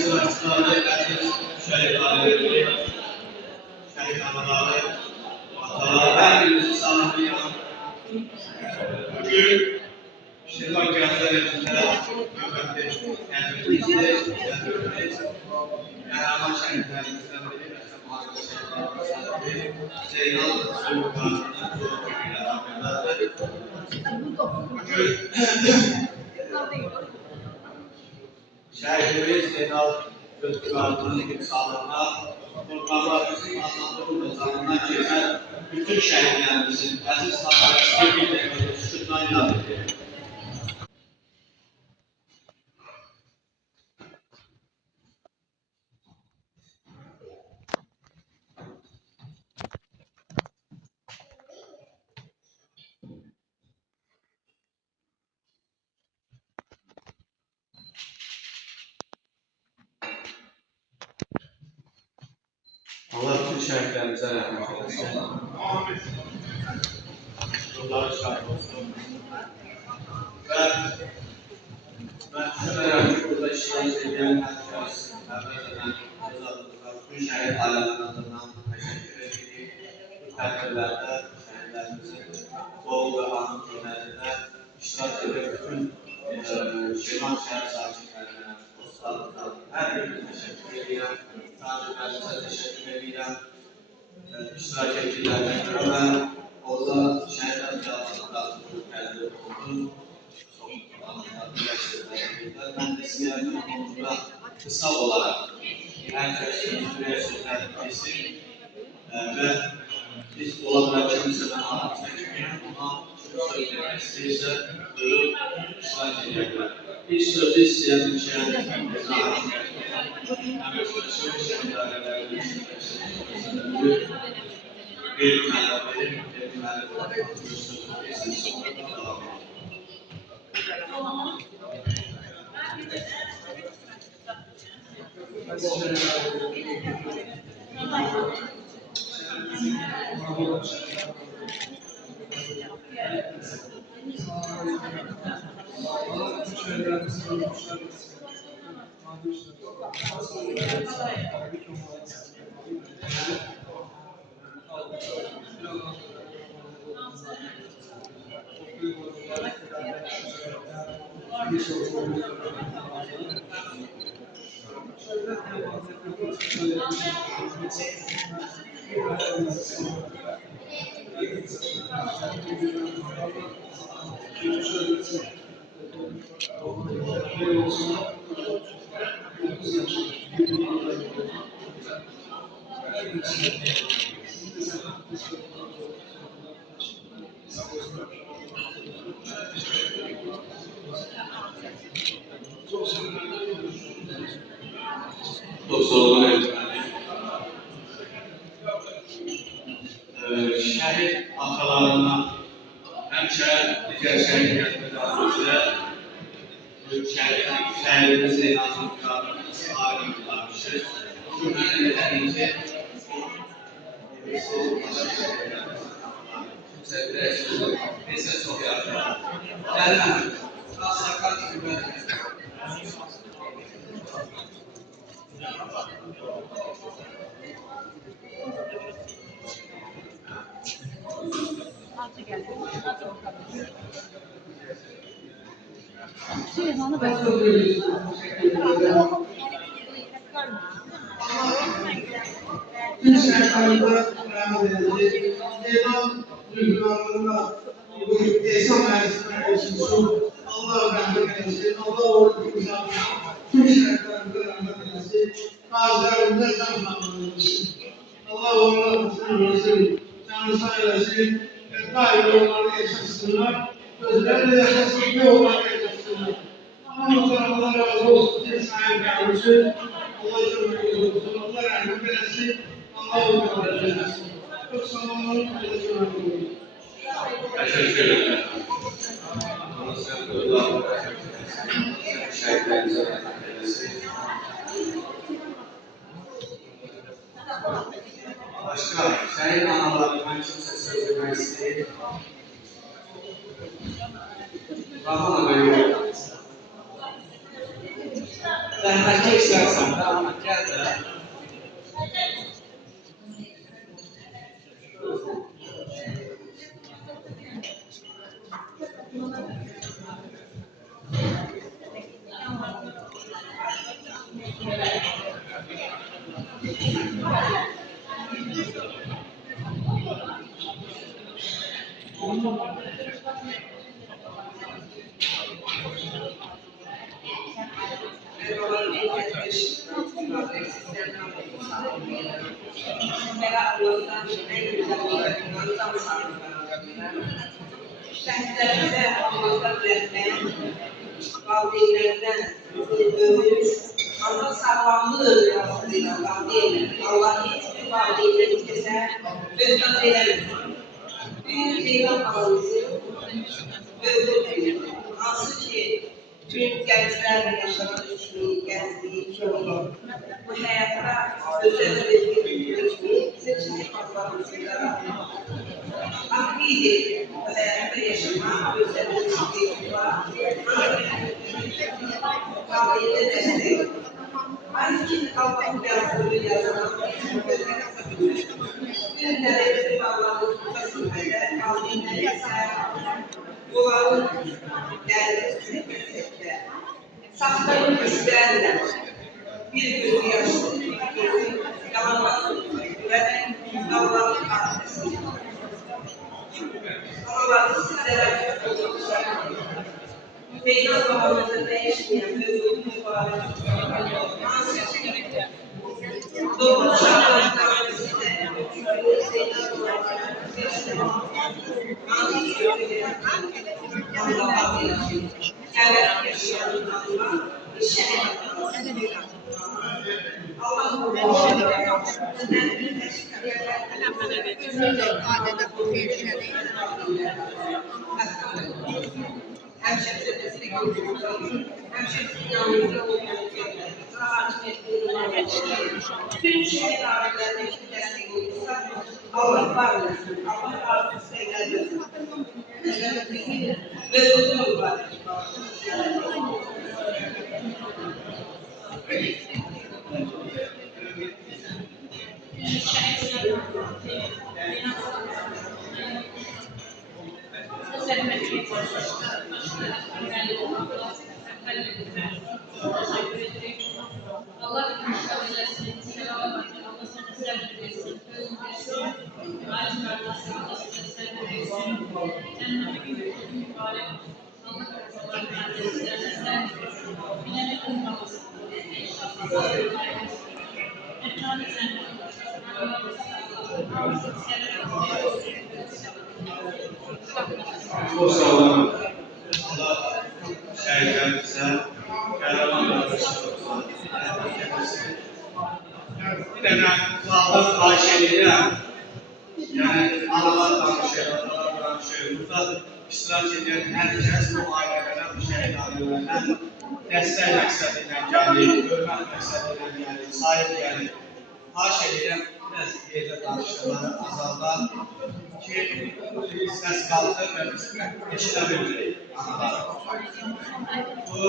iştirakçıları, əziz şəhid ailələri, şəhid anaları, atalar, hər birinizi salamlayıram. Bugün İştirak Gəncələrində hörmətli gənclərimiz, qəhrəman şəhidlərimizdən biri, mühasibə şəhidlərimizdən biri, Zeynal Zülqarının doğum günü ilə əlaqədardır. Bugün şəhidimiz Zeynal Zülqarının imsalına Qurbanlar bizim azadlıq canından keçən bütün şəhidlərimizin əziz xatirəsini bir dəqiqə şükürdən yad edir. Allah bütün şəhidlərimizə rəhmət eləsin. Ruhları şad olsun. Və mən düşünürəm ki, burada iştirak edən herkes, əvvəlcədən bütün şəhid ailələrdən təşəkkür edirik. Bu tədbirlərdə şəhidlərimizin doğum və anım günlərində iştirak edən bütün Şirvan şəhər sakinlərinə, dostlarına, hər birinə təşəkkür edirəm. Tacirlərimizə təşəkkür edirəm. İştirak etdiklərinə görə və orada şəhidlər qiyafətində təbliğ oldu. Çox anlatlar, sözlər. Mən də istəyirəm ki, burada qısa olaraq hər kəsin bir sözlər desin və biz ola bilər ki, məsələn, anlat çəkməyəm, amma söz demək istəyirsə, buyurub iştirak edirlər. Bir sözü istəyən şəhid Doktorlar öğretmeni, şəhid atalarına, həmçə digər şəhid gətirmələrdə şəhidimiz Zeynal Zülqarımız ayrı qılarmışdır. Bu mənə edəninci neysə çox yaxşı. Gəlməm, sakat hükümət. Tüm şartlarında rahmet edildi. Zeynal Zülqarı'nın bu ehsan meclisine olsun. Allah rahmet eylesin. Allah onu imzalasın. Tüm şartlarında rahmet eylesin. Bazılarında can sağlığı eylesin. Allah onu ısınırsın. Canı sağ eylesin. Ve daim onları yaşasınlar. Özlerle yaşasın ve onları yaşasınlar. Allah razı olsun. Tüm sahip yavrusu. Allah çok razı olsun. Allah rahmet eylesin. Allah'u kabul eylesin. Çok sağ olun. Teşekkür ederim. Şəhidlərimizə rəhmət eylesin. Başqa, şəhid analarından kimsə söz demək istəyir. Rahman Bey, Zəhmət keçirsən, tamam, gəl də. Şəhidlərimizə Allah'tan rəhmət, valideynlərdən övünç, Allah sağlamlığı övünçlüylə valideynlər, Allah heç bir valideynlərimizə möhtac eləmir. Büyük Zeynep anamızı övünçlüyür. Hansı ki, tüm gənclərlə yaşamak üçün gəncliyi, yolu, bu həyata özələ verdiği kimi seçimi Allah'ımızda akıydı. Bu hayatta yaşamak özələ verdiği var. Kavliyle destek. Aynı ki Allah'ın yazdığı yazılan günlere bizim Allah'ın tutasıyla kavliyle yazar. Bunların değerlisini kesinlikle saçların güçlerle bir gözü yaşlı, bir gözü yalanmasını güvenerek Allah'ın kahretsin. Allah'ın sizlere Zeynep babamızın değişmeyen özgürlüğü mübarek. Doğru şartların tanrısıyla Zeynep babamızın seçtiği hangi sözleri Allah'a bilir. Gerek yaşayan Allah, işine Allah'ın hemşehrilerimizi gönderiyoruz. Hemşehrilerimizi tüm şehir abilerine destek olursa Allah var olsun. Allah artık eylemesin. Ve huzur var. Allah kabul etsin. Allah sana sevgi versin. Allah sana sevgi versin. Cennete gidiyorsun mübarek. Allah sizlerine sevgi versin. Bilerek olmamasın. İnşallah. Ekranı sen. Çok sağ olun. Allah şəhidlərimizə, qəhrəmanlarımıza bir dənə Allah'tan xahiş edirəm. Yəni, analar danışır, atalar danışır. Burada iştirak edən hər kəs bu ailələrə, bu şəhid ailələrə dəstək məqsədi ilə gəlir, hörmət məqsədi ilə gəlir, sahib gəlir. Xahiş edirəm, biraz yerdə danışıqları azaldan ki, səs qaldır və biz eşidə bilmirik analar. Bu,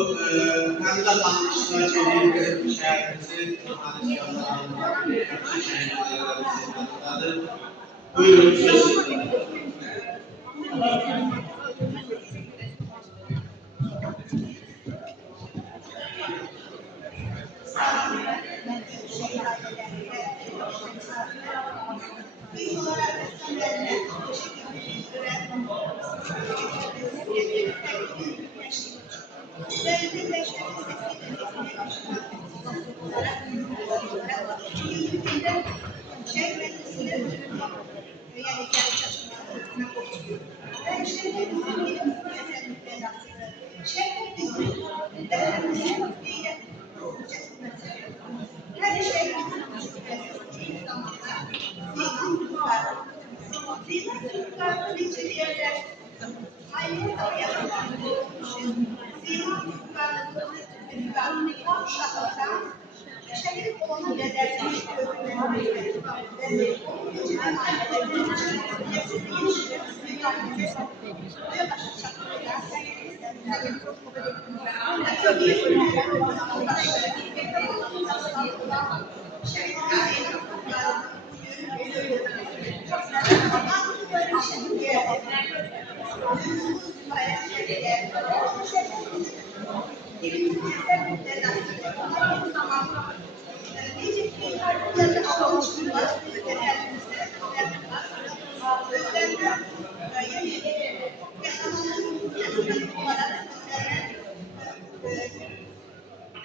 həmdə xanım iştirak edir, şəhidimizin tanışıqlarından, həmçə şəhid ailələrimizin yanındadır. Buyurun, söz sizin.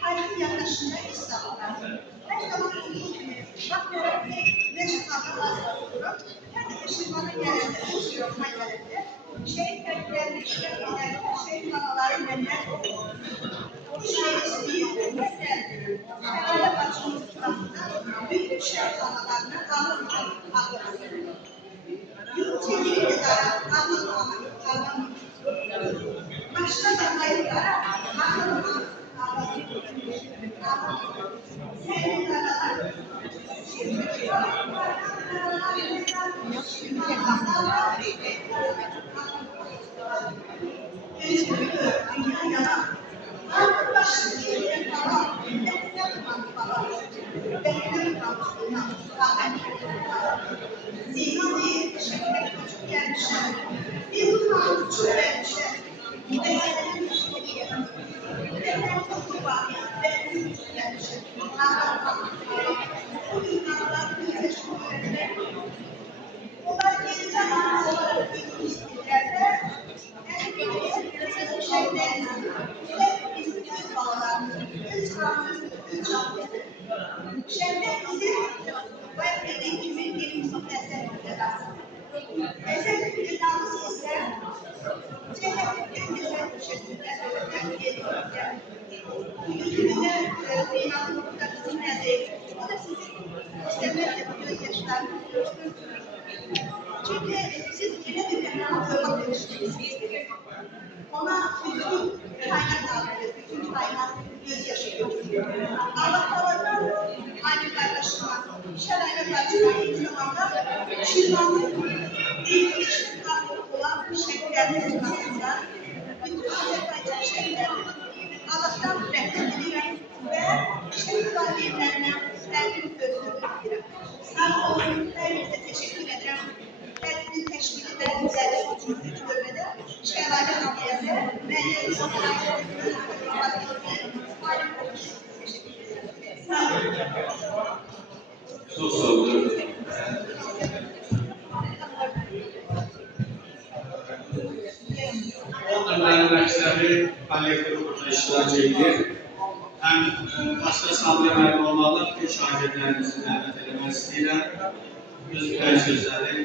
Kalbin yaklaşımda İslam'da. Her zaman olduğu gibi bakıyorum ki ne çıkardan bahsediyorum. Her de şifanın yerinde, uçuyorum hayalinde. Şehitlerden, şehit kanaların önüne bu şeyi istiyor. Mesela herhalde başımız tarafından bütün şehit kanalarına alınıyor. Yurt çekili de daha alınmamak. Başka da kayıtlara alınmamak. Sevgili kanalar, çünkü siz yine bir kanal demiştiniz. Ona bütün kaynak davranıyor, bütün kaynak gözyaşı götürüyor. Allah Teala'dan aynı kardeşime, şerayla karşıma aynı zamanda şirmanın ilk iştiraklı olan şehirlerin çıkmasında bütün Azerbaycan şehirlerini Allah'tan rəhmət edirəm və şehir valideyinlərine sevgili sözünü bildirirəm. Sağ olun, hepinize teşekkür ederim. Kendini teşkil eden güzel üçüncü bölmede şehirlerde anlayabilir. Ben de çok Çok sağ olun. Onların məqsədi kollektiv burada iştirak edir. Həm başqa sahəyə mənim olmalı, bütün şagirdlərimizi dəvət etmək istəyirəm. Öz birkaç sözləri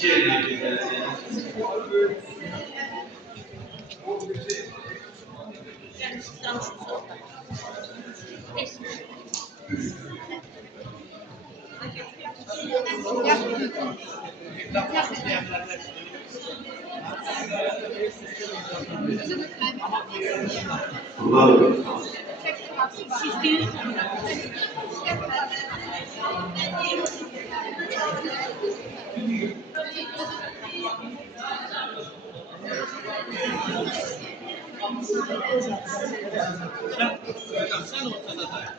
şeirlə bildirəcəyəm. Bravo. Sen ortada dayan.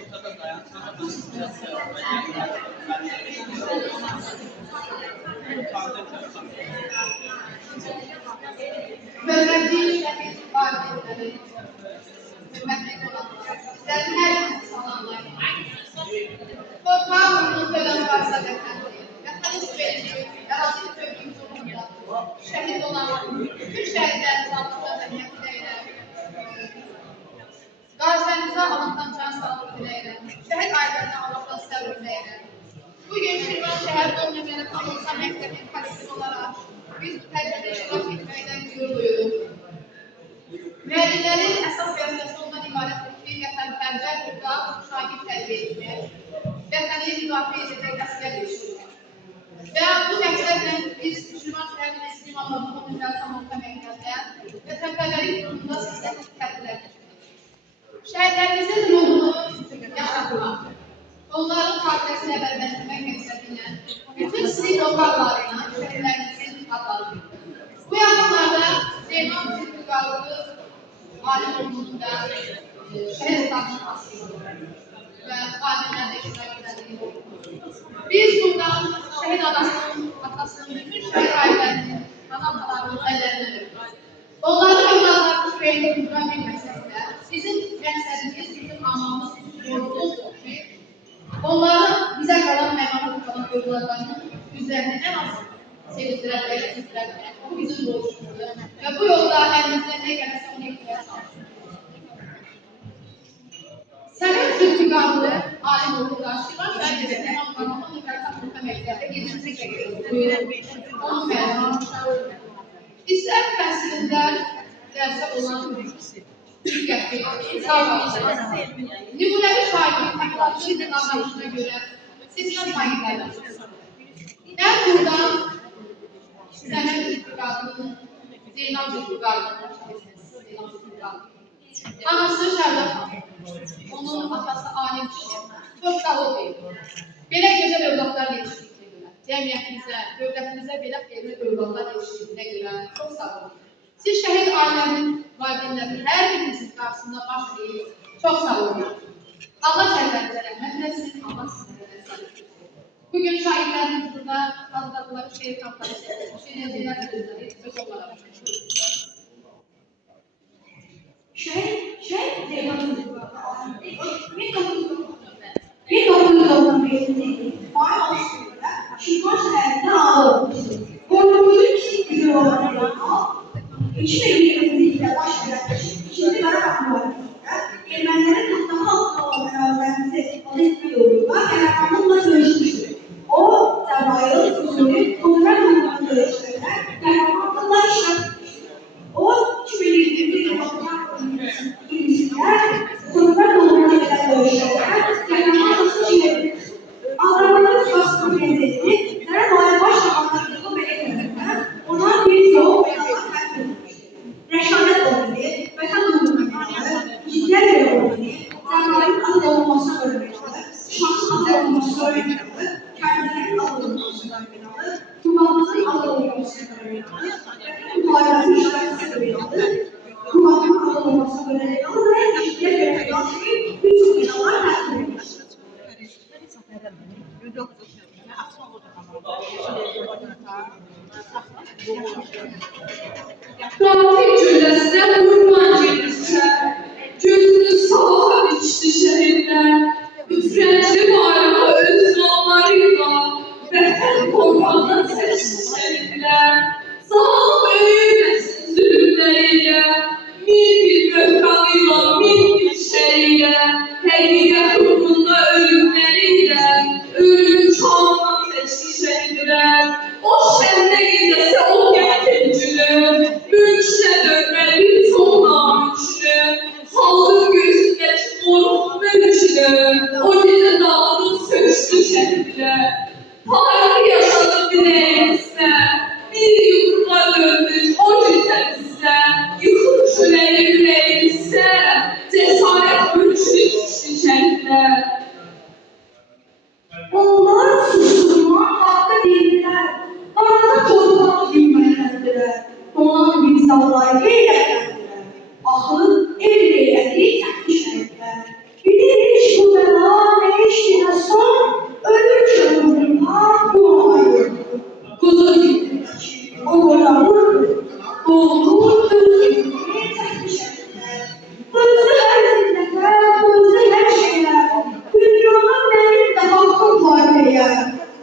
Ortada dayan. Hürmetli şehit valideyleri, hürmetli konuklar, sizlerin her birisi salamlayın. Korkmağımın tören varsa vətəndir, vətəniz verici, ərazi tövkün zorunda, şəhid olan bütün şəhidlərimiz altında hürmet diləyirəm. Qazilərimizə Allahdan can sağlığı diləyirəm, şəhid ailərinə Allahdan səbr diləyirəm. Bugün Şirvan şəhər Dolma Mərəfəmizə məktəbin kollektiv olaraq biz bu tədbirdə iştirak etməkdən qürur duyuruq. Müəllimlərin əsas vəzifəsi ondan ibarətdir ki, vətənpərvər burada şagird tərbiyə etmək, vətəni müdafiə edəcək əsgər yetişdirmək. Və bu məqsədlə biz Şirvan şəhər Nəsli İmamlarının 10 illər tam orta məktəbdə vətənpərvərlik qurumunda sistematik tədbirlər keçirir. Şəhidlərimizin ruhunu yaşatmaq, onların xatirəsini əbədiləşdirmək məqsədilə bütün sinif lokallarına şəhidlərimizin adlandırılır. Bu yaxınlarda Zeynal alim olduğunda şehir danışması ve alimler de iştirak edenleri. Biz buradan şehit atasının bütün şehit ailelerinin anamlarının ellerinden öpüyoruz. Onların evlatlarını şüpheye durdurarak bilmesekler, bizim məqsədimiz, bizim amamız, bizim yolumuzdur ki, onların bize kalan emanet kalan evlatlarının üzerine en az sevindirerek, üzerine, bu bizim borcumuzdur. Ve bu yolda elimizden ne gelirse onu yapmaya çalışıyoruz. Səhət Zülfiqarlı alim olurlar, Şirvan şəhid edən Əmam Qanamın Nüqərtan Mülkə Məktəbdə 7-ci çəkir. Onun məlumatı. İstər təhsilində dərsə olan diqqətli, sağlıqlı. Nümunəvi şahidlik təqaüdünün davranışına görə seçilen şahidlərdən. Mən buradan Səhət Zülfiqarlı'nın, Zeynal Zülfiqarlı'nın, anası Şərdə xanım. Onun atası alim kişi. Çok sağ olayım. Belə gözəl övladlar yetişdirdilər. Cəmiyyətimizə, dövlətimizə belə xeyirli övladlar yetişdirdiyinə görə çox sağ olun. Siz şəhid ailənin valideynləri hər birinizin qarşısında baş deyil. Çox sağ olun. Allah şəhidlərinizə rəhmət eləsin, Allah sizlərə sağlık. Bugün şahidlərimiz burada hazırladıkları şehir kampanyası, şehirlər sözləri söz olaraq. Şehit Zeynep bir kapının belirlediği faal oluşturduğunda Şirvan şehrinde ağırlamıştır. Ordumuzun kiçik gücü olan Zeynep, 2020'de başlayan ikinci Karabağ Muharebesi'nde Ermenilerin katlama altında olan arazilerimizi alı etme yoluyla Ermenilerle dövüşmüştür. O, Zerbayıl, Füzuli, Kontrol Komutanı dövüşlerine Ermenilerle işaret etmiştir. O, 2020'de Kurban olmayan dövüşlerden yakınlaşması için Avramanın şahsının benzerini Saraybaşı Başbakanlığı belirlemekten ona bir yol ve Allah terk edilmiştir. Reşadet olmalı, vatan uygulamalı, ciddiler olmalı, Saraybaşı'nın adı olmasına öğrenmeli, şahsın adı olmasına öğrenmeli, kendilerinin adı olmasına öğrenmeli, kurbanımızın adı olmasına öğrenmeli, muharebesi işaretine öğrenmeli, kurbanımın adı olmasına öğrenmeli ve ciddiler öğrenmeli, bütün insanlar terk edilmiştir. Qatil cümləsinə qurban gedirsə, gözünü sağa içdi şəhidlər, üfrətli bayrağı öz qanlarıyla, vətən torpağından seçdi şəhidlər, sağlam öyülməsin zülümləriyle, min bir böhranıyla, min bir şəriyle, həqiqət uğrunda ölümləriyle, ölümün çağından seçdi şəhidlər, o şəhidlə gecəsə o gətircülür, mülkünə dönməli bir son namülkünü, halkın gözündəki qorxu mülkünü, o gecə dağılıb söküşdü şəhidlər. Tarixi yaşadı diləyimizdə, bir yumruğa döndük o gecəmizdə, yıxıb köləyə ürəyimizdə, cəsarət mülkünü düşdü şəhidlər. Onlar susturma hakkı değiller. Arada torpaq gülməkdəndirlər. Donan vicdanlar qeyrətdəndirlər. Axı el qeyrəti təhkiş edilər. Bilirik bu bəla nə işinə son, ölür ömrüha bu ayırdı. Kuzu gibidir, o qoyamur, doğulur, özgürlüğü təhkiş edilər. Özü hər zillətə, özü hər şeyə, dünyanın mənim də haqqım var deyə,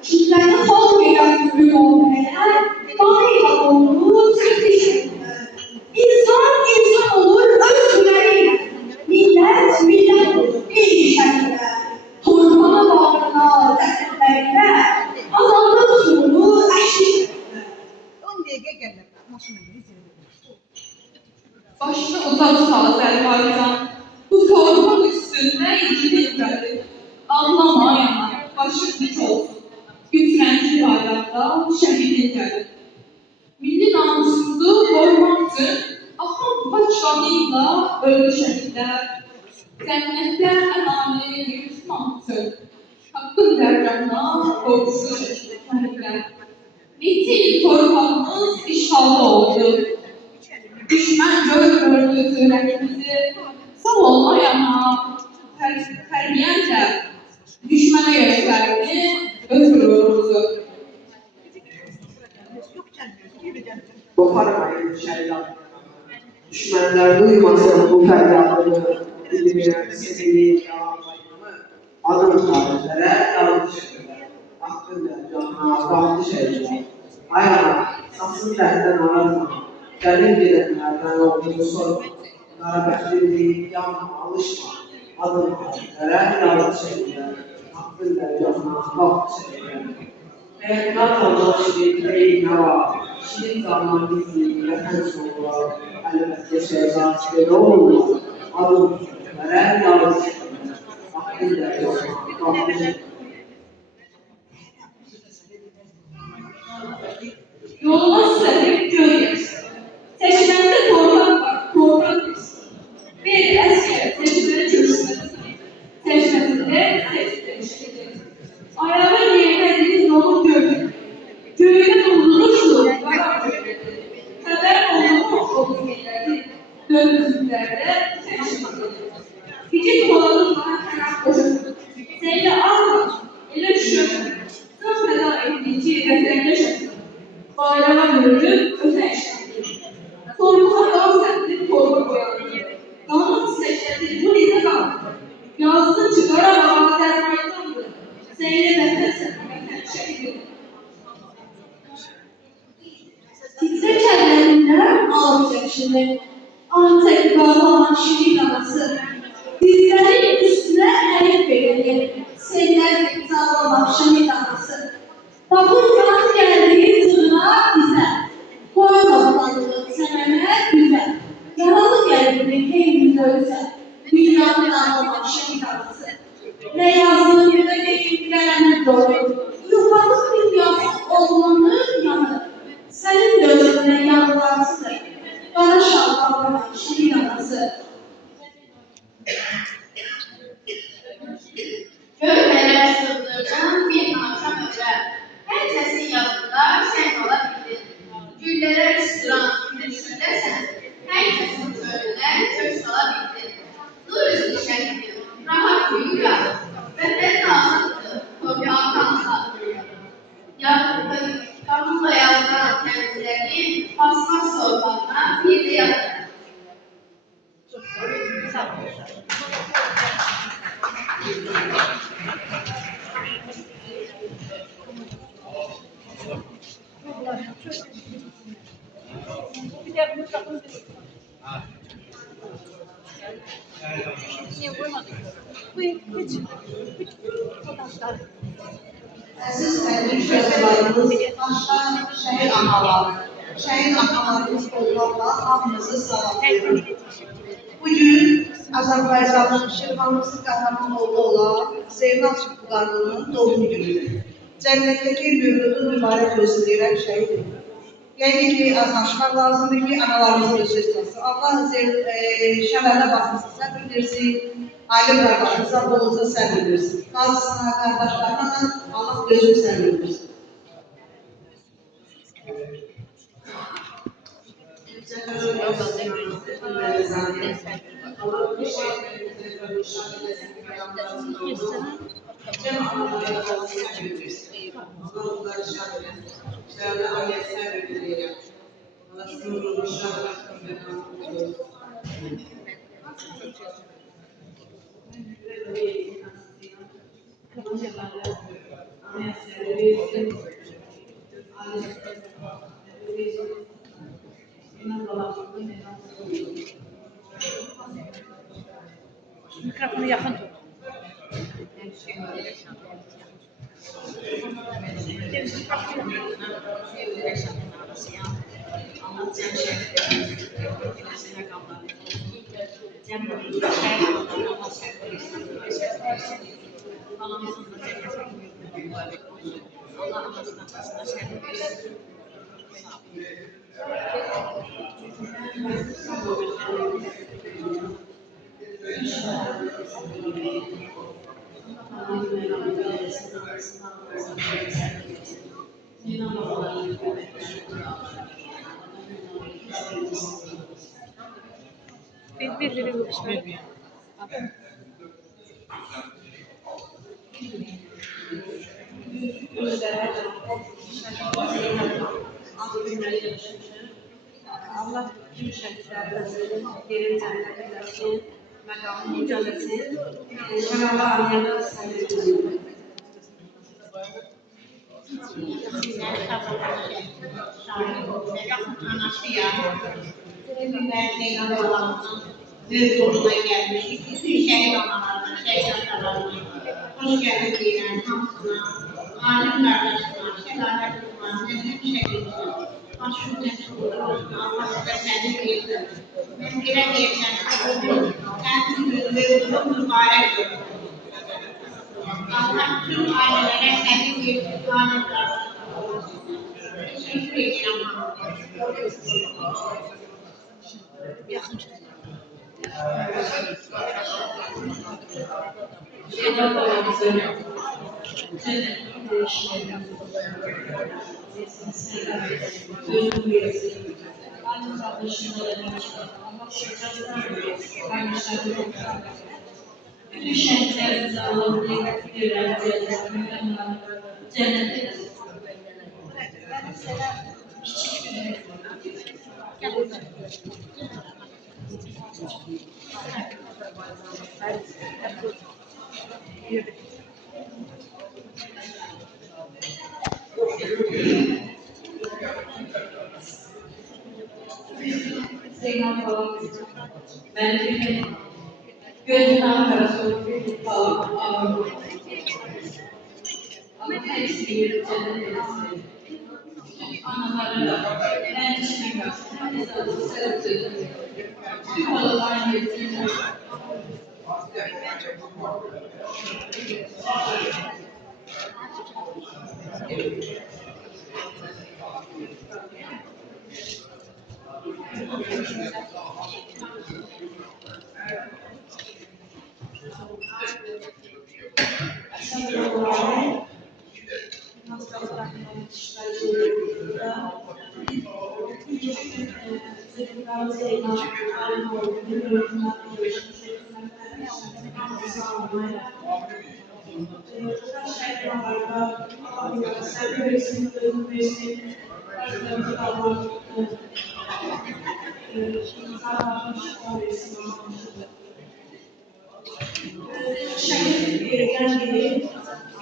kitləni xalq edən gülüm olmaya, qanıyla oldu, təhkiş edilər. İnsan olur öz günəriyle, millət olur qeyri şəkildə. Torpağa bağrına, dəstəklərinə, azadlıq suyunu əşlik edilər. Başını uzat sağ Zərbaycan, bu torpaq üstündə igidliklədir. Anlamayana, başın dik olsun, gücrənci bayraqda şəhidin gəlir. Milli namusumuzu qorumaq üçün axan paç qanıyla öldü şəhidlər. Cənnətdə ən ali yer tutmaq üçün haqqın dərgahına qovuşdu şəhidlər. Neçə il torpağımız işğalda oldu. Düşmən görmürdü sürətimizi, sağ olmayana, tərbiyyəncə düşmənə göstərdi öz qürurumuzu. Koparmayın şeriat. Düşmanlar duymasın bu feryadını. Bilmeyen sevgili yağmayını. Adım tariflere yanlış şeyler. Hakkında canına bahtı şeyler. Ayağına sansın dertten aratma. Gelin gidenlerden olduğunu sorma. Garabetli yanma alışma. Adım tariflere yanlış şeyler. Hakkında canına bahtı şeyler. Mehmet Allah'ın nava, şirin zaman bizi yakın sonra, elbette şehzade olma, adım veren yalnız şekilde, hakkıyla yolma, kapını. Yoluna sürekli göz yaşı. Seçmende korkak var, korkak biz. Bir esker seçmeni çözmesi. Seçmesinde seçmeni. Ayağın yerine edilip yolu gördük. Köyüne doldurmuştu, karar gördük. Haber oldu mu oldu geldi. Dönümlerde seçmedi. Küçük kolanın bana kanak koşusu. Seni alma, ele düşüyorsun. Sırf feda ettiğinci veterleşesin. Bayrama görürüm, öte eşlendi. Sorumluğa dal sendim, korku koyalım. Kanun seçledi, bu lize kaldı. Yazını çıkara baba sermaytandı. Seni nefes şekilde. Titrek ellerinden alacak şimdi. Artık bağlanan şirin anası. Dizlerin üstüne eğip verildi. Senler sağlanan şirin anası. Bakırsan geldiği tırnağa bize. Koymadığı senene güzel. Yaralı geldiğinde kendimize özel. Dünyanın anlanan şirin anası. Ne yazdığın yüze gelip gelen doğru. Yuvarlık dünyası olmanın yanı. Senin gözüne yalvarsıdır. Bana şalvarlanan şirin anası. Gölgelere sığdırdım bir akşam özel. Herkesin yanında şen olabildin. Güllere ıstıran bir düşündesen, herkesin önüne kök salabildin. Nur yüzlü şenliktin, rahat uyuyor. Vətənin azaddır, torpağından saklıyor. Kanunla yazılan temizlerini paspas sormakla bir de yapar. Çok sağ olun. Sağ olun. Aziz Əli Şəhidlərimiz, başta şəhid analar, şəhid analarımız olmaqla hamınızı salamlayıram. Bugün Azərbaycanın Şirvanlısı qəhrəman oğlu olan Zeynal Çıqqılarının doğum günüdür. Cənnətdəki mövludun mübarək özləyirək şəhid edir. Yəni ki, azlaşmaq lazımdır ki, analarımızın özü istəsin. Allah şəhərdə baxmışsın, sən bilirsin, aile qardaşımıza bolca sən bilirsin. Bazısına, qardaşlarına Allah gözünü sən bilirsin. Mikrofonu yakın tut. Allah bütün şehitlerimizin yerin cennet eylesin, məqamını ucad etsin. Cenab-ı Aliyyədən istəyirik. Yaxın anasıyam. Sevimler Zeynep Allah'ın büyük yoluna gelmiştik. Bütün şehit analarına, şehit atalarına hoş geldin diyen hamsına, alim kardeşine, şelalet kurban, nezim şehitine, başvurda çıkıyoruz. Allah size seni versin. Ben bile diyeceğim, kendisi büyük çok mübarek olsun. Allah tüm ailelere seni versin, alim kardeşine. Teşekkür ederim. Bütün şehitlerimize Allah'ın eksikleri cennet eylesin. Zeynep babam, ben bir gözün Ankara'sı bir babam, ama hepsi bir cennet eylesin. Analarla, ben düşünüyorum, herkes adı sarıktı. Tüm odalar yetimler.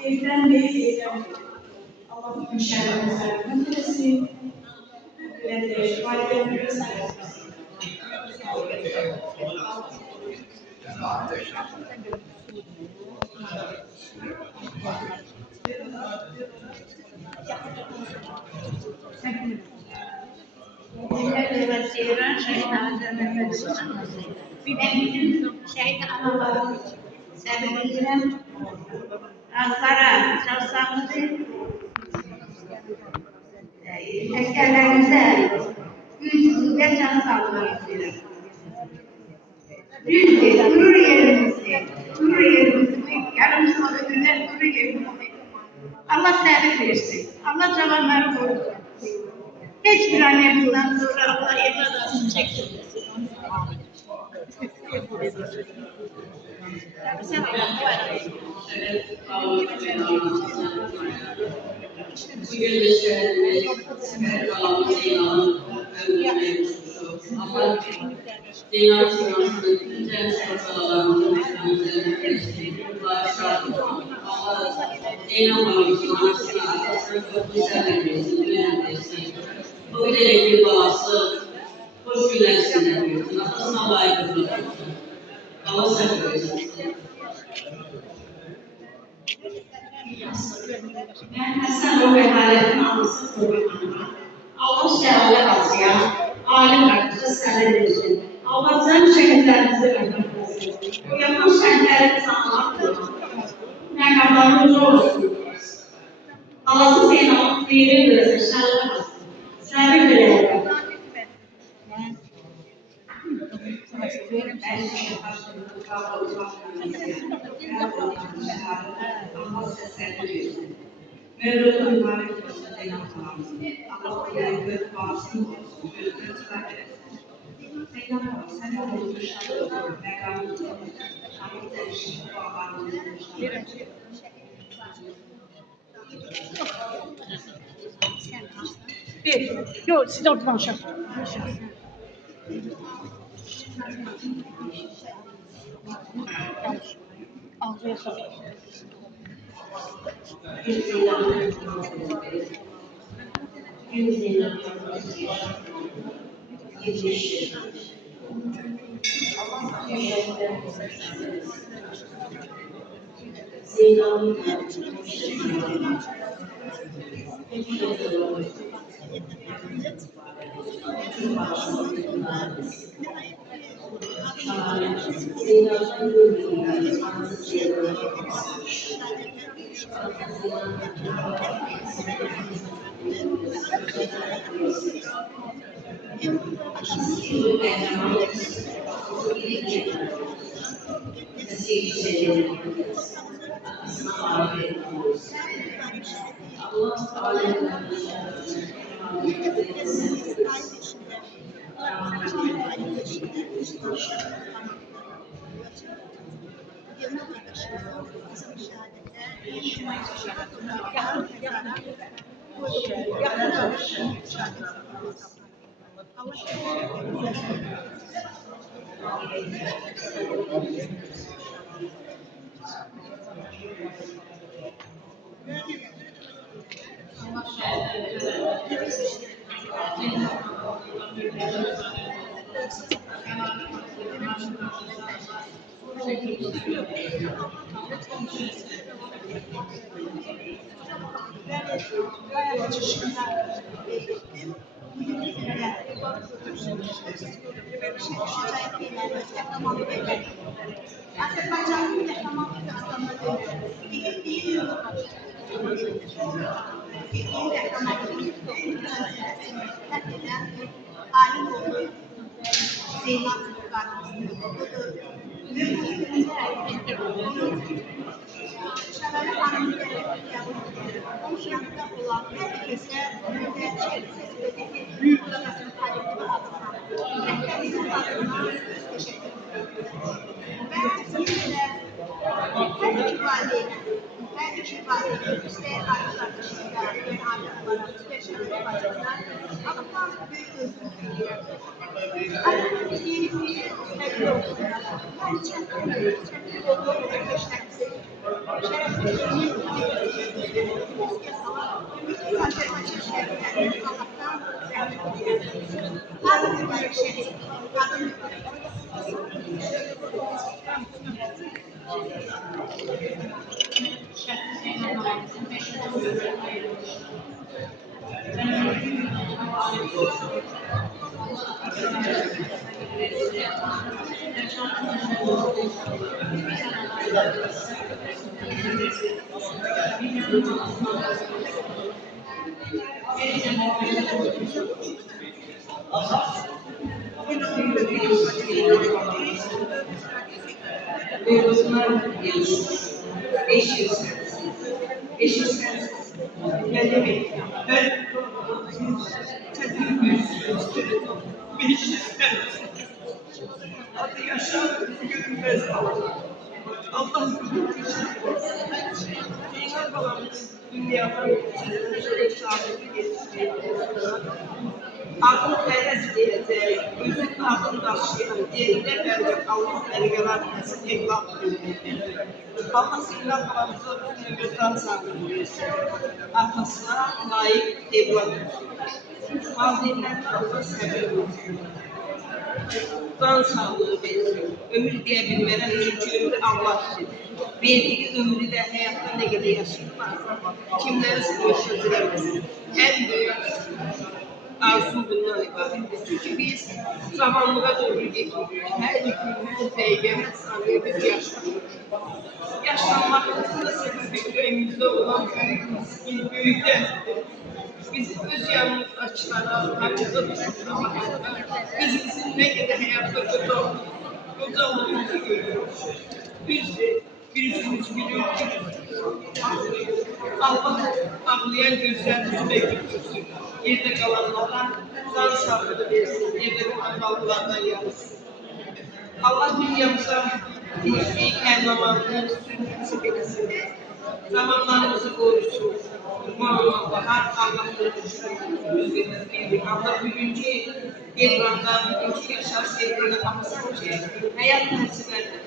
Evden değil, Allah bütün şerlerimize göndersin. Validemleri sayesinde. Bütün şehit analarım sebebiyle azlara, çalışanımızı eskerlerimize güç ve can sağlamak istedim. Düzdür, gurur yerimizi, yarımızın ödünden gurur yerimizi. Allah sağlık versin, Allah cavanları korusun. Hiçbir anne bundan sonra Allah evladını çektirmesin. Bugün de şehirde kalan Zeynep'in ömrüne uçmuşu. Ama Zeynep Sinan'ın bütün sevdalarını bağışladı. Allah Zeynep Hanım'ın anasını arkasına çok güzel vermesin, güvenmesin. O bir babası hoş günlersin vermesin, atasına layık bırakmasın. Allah sen vermesin. Ben Hasan o vehaletin anısı korumanına. Allah şehale alsıya, alim arkadaşı sene versin. Allah can şehitlerimizi öldürmesin. O yapan şehitlerimizi anlattı. Merhabalarımız olsun. Allah'ın Zeynep'in değeri versin, şehale alsın. Seni bilelim. Mevlut'un mübarek olsun Zeynep Hanım'ın. Allah o yayınları bağışsın olsun. Gözleri çıkar etsin. Zeynep Hanım. sen oluşan məqamını şahit edişini bağlanmışlar. Bir. Yok, siz orada danışın. Danış. Ağzıya sok. Azerbaycan'ın yaşamakta adamları bildiği yaşamakın en mücadelesini terk eden alim oldu. Zeynep Kırıklar'ın ve bu ülkede Şararı Hanım'ın onun yanında olan herkese ve çevresindeki büyük adasının talebini adına rehberliğinin adına teşekkür ederim. Ben yine de her iki valideyle işte arkadaşlarıyla ben aile olarak süreçleri yapacaklar. Allah'tan büyük özür diliyorum. Aramızda yeni bir sevgi olsunlar. Ben çektim olduğum arkadaşlarımızı şerefsizliğini bütün Azerbaycan şehirlerine Allah'tan rahmet diliyorum. Hazır bir şehir, hazır bir Ne demek ya? Ben adı yaşar, görünmez Allah. Allah Zeynep balamız dünyadan sahibi geçti. Adını perest edecek, özün adını taşıyan, yerinde verecek Allah vergeler versin, evlat verir. Allah Zeynep balamızı ömürden sağlık versin. Atasına layık evlat versin. Valideynlerine Allah səbir versin. Can sağlığı versin. Ömür diyebilmeden çünkü ömür Allah'tır. Verdiği ömrü de hayatta ne kadar yaşayırlar. Kimleri sınırsız dilemesin. En büyük arzu bundan ibarettir. Çünkü biz zamanlığa doğru gidiyoruz. Her gün, her dakika, her saniye biz yaşlanıyoruz. Yaşlanmakta sebebi yüreğimizde olan büyük miskin, büyük derttir. Biz öz yanlışlara, hakkında düşünmekte, bizimsin ne kadar hayatta kötü olduğumuzu görüyoruz. Biz de birisimiz biliyoruz. Allah ağlayan gözlerimizi bekliyorsun. Yerde kalanlara can sağlığı versin, yerde kalanlardan yarısın. Allah dünyamıza birlik, elmamanlık, sürgüsü bilsin. Zamanlarımızı korusun. Kurban Allah'a, Allah'ın özümüz birlik. Allah bugünkü ekranda, bugünkü yaşar sevgiyle kapısını çeksin. Hayat nəsibədir.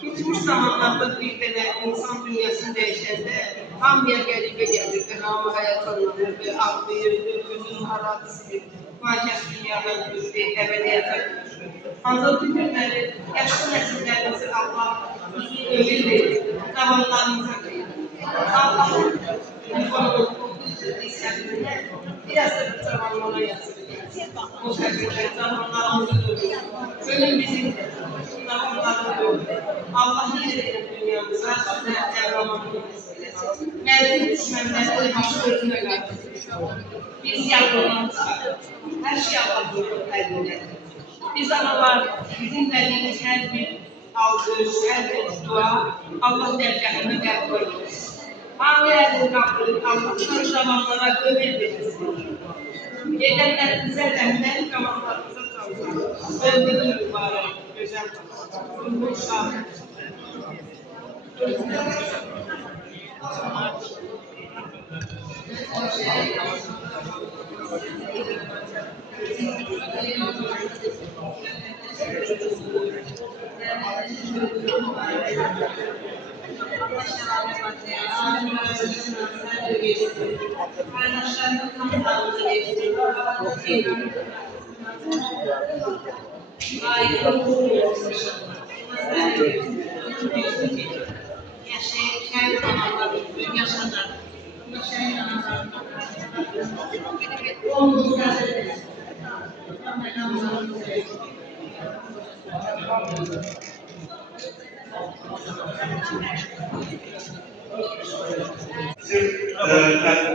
Geçmiş zamanlarda bir belə insan dünyasını dəyişəndə hamıya qəribə gəlirdi, hamı həyatlanırdı, ağlayırdı, gözünün haradisi, mühakəs dünyadan düşdü, əbədiyyata düşdü. Ancaq bu günləri yaşlı nəsillərimizi Allah uzun ömür verir, zamanlarımıza verir. Allah'ın mübarək səbəbinə biraz da bu zamanlara yazılır. O səbəblər zamanlarımızı dönür. Ölüm bizimdir. Allah yine dünyamıza ve devamını mevcut düşmanlarla bir sözüne kaldı. Biz yapmamızda her şey Allah'ın elinde. Biz analar, bizim verdiğimiz her bir algış, her bir dua Allah dergahına kabul edilir. Ağlayanın kaptırıp Allah'ın zamanlara ömür verirsin. Gelenlerimize rəhmət, qalanlarımıza çalışın. Ömrünün mübarək, gözəl qalsın. Bu şahit.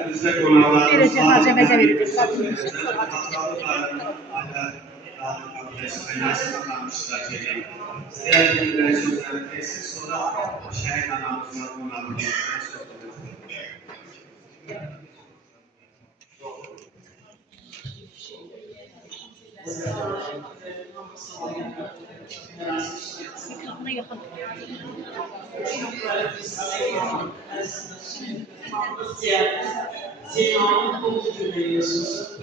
Bizde konularımız Derece malzemece verilir. sonra şehit anamızla konularımız Mikrofona yakın. Zeynep'in okul cümleyesiz.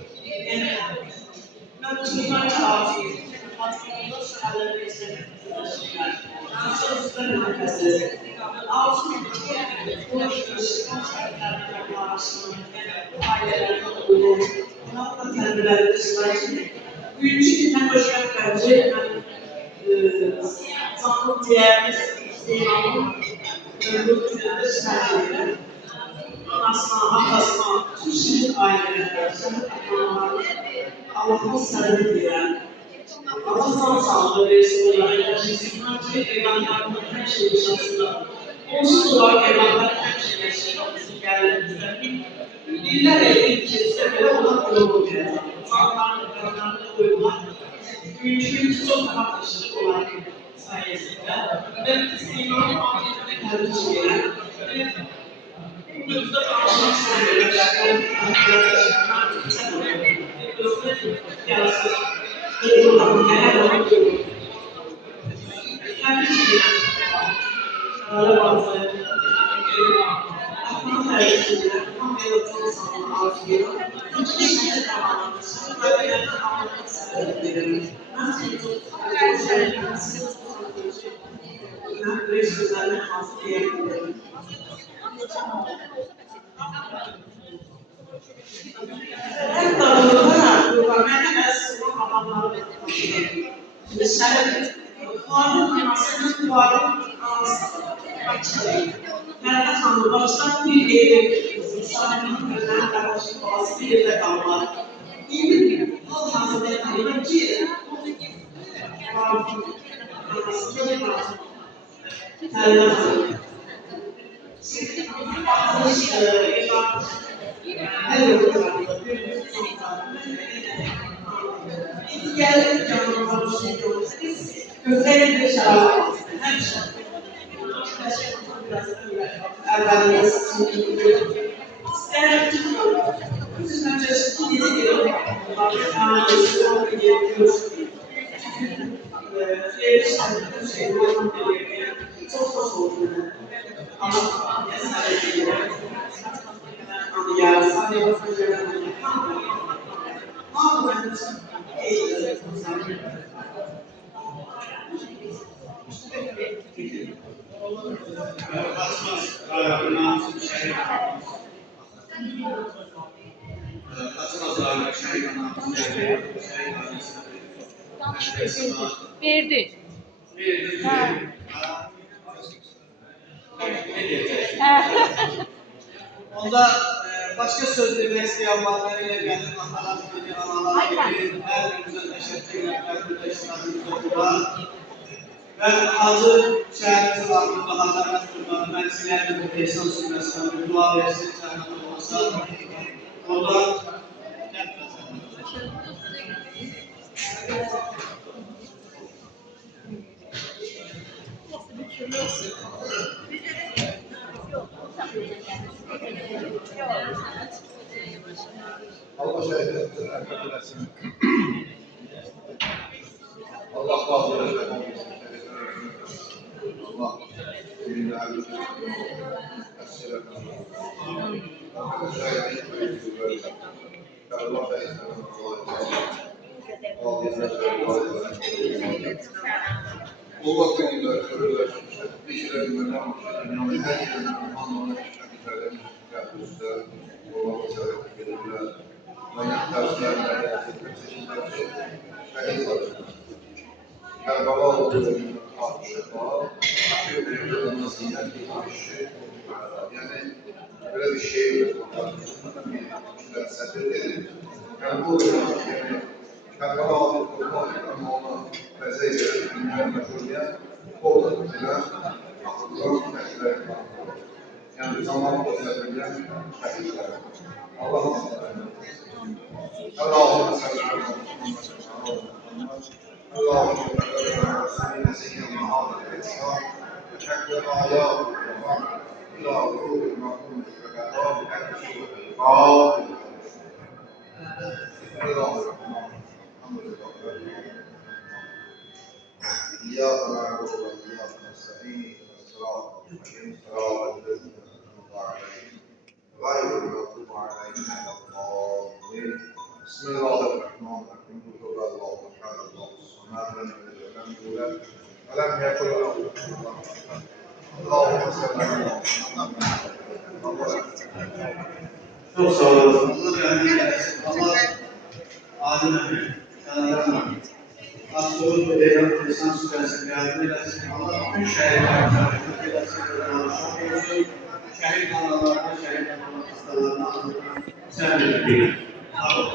Ben Müslüman tarihi, hatırlamda şahaları beslemek üzere. Sözleri merkezleri. Altın ülke, bu Müslüman şartlarına bağışlamak, ailelerine uyum, onlarla kendileri ısrarcı. Ülke ben hoş geldiniz. Sanat değerli Zeynep'in ömründe ısrarcı. Anasına, atasına, tüm şehir ailelerine, şehir akranlarına Allah'ın sarılı diyen, Allah sana sağlığı versin olarak yaşasınlar ki evlatlarının her şeyi yaşasınlar. Onsuz olarak evlatlar her şeyi yaşasınlar. Geldiğimizde diller elde içerisinde böyle olan yolu verir. Ufaklarını, kanlarını koydular. Ülkemiz çok daha taşıdık olan sayesinde ve İslam'ın altında kendi şeyler Burada bağışlamak istemiyorum. Kendi şeyler. Şarara bazı. Aklıma tercihler. Tam yalıtım sanma arzuyor. Bütün şeyler zamanında. Böylelerden anlatmak istedim. Nasıl ben böyle sözlerden fazla diyebilirim. Hep dağılımlar ben aslında adamları bekliyorum. Mesela fuarın temasının fuarın açılıyor. Nerede sandı? Baştan bir evde insanların gözlerine karışık olası bir yerde kalmalı. İyi bir o hazırda yapayım ki aslında bir lazım. Terler hazırlıyor. Gel canımıza bir şey yok. Gözlerim bir şarap. Her şey. Evvelinde sıkıntı. İster tutmuyorum. Bütün çeşitli dizi geliyor. Analizli olmayı gerekiyor. Erişen şey olmadı. Çok hoş oldu. Ama yani sadece Kaçmaz namusum şehit. Kaçmaz şehit namusum şehit. Verdi. Ne diyeceksin? Onda başka söz demek isteyen varlarıyla geldim. Atalar gibi, analar gibi, her birimize teşekkürler, her birimize işlerimizde. Ben hazır şehrimizin aklında Hazar Kurban'ı ben silerdim bu Ehsan Süresi'nden bir dua versin, zahmet olmasa. Orada Allah şahitlerimizin erkek etsin. Allah bazı Allah birinde her bir o vaktiyle körüler, işlerinden dünyanın her yerinin anlamına işlemlerden yapmışlar. Allah'a şahit gelirler. Manyak derslerle seçimlerce şehit alırlar. Kerbala olduğu şefa, birbirine nasihat etmiş. Yani böyle bir şey yok. Bir sebebi yani bu yani Kerbala olduğu ama ona bezeyce dünyaya başlayan o da mesela akıllar mesleği. Yani zamanla sebebiyle şehitler. Allah'ın Allah'ın selamı. اللهم صل سيدنا محمد الاسلام وشكل الاعياد الى روح المقبول الشهداء بحق سوره القاف بسم الله الرحمن الرحيم اياك نعبد واياك نستعين الصراط المستقيم صراط الذين انعمت عليهم غير المغضوب عليهم ولا الضالين بسم الله الرحمن الرحيم قل هو الله احد الله الصمد لم يلد ولم يولد ولم يكن له كفوا احد اللهم صل على محمد. Çok sağ olasın. Allah rahmet eylesin. Allah alim emin. Sana Asılın ve Eyvah Lisan Süpersin yardım eylesin. Allah bütün şehitlerimize rahmet eylesin. Şok olsun. Şehit analarına, şehit analar hastalarına, sen de bilin. Sağ olun.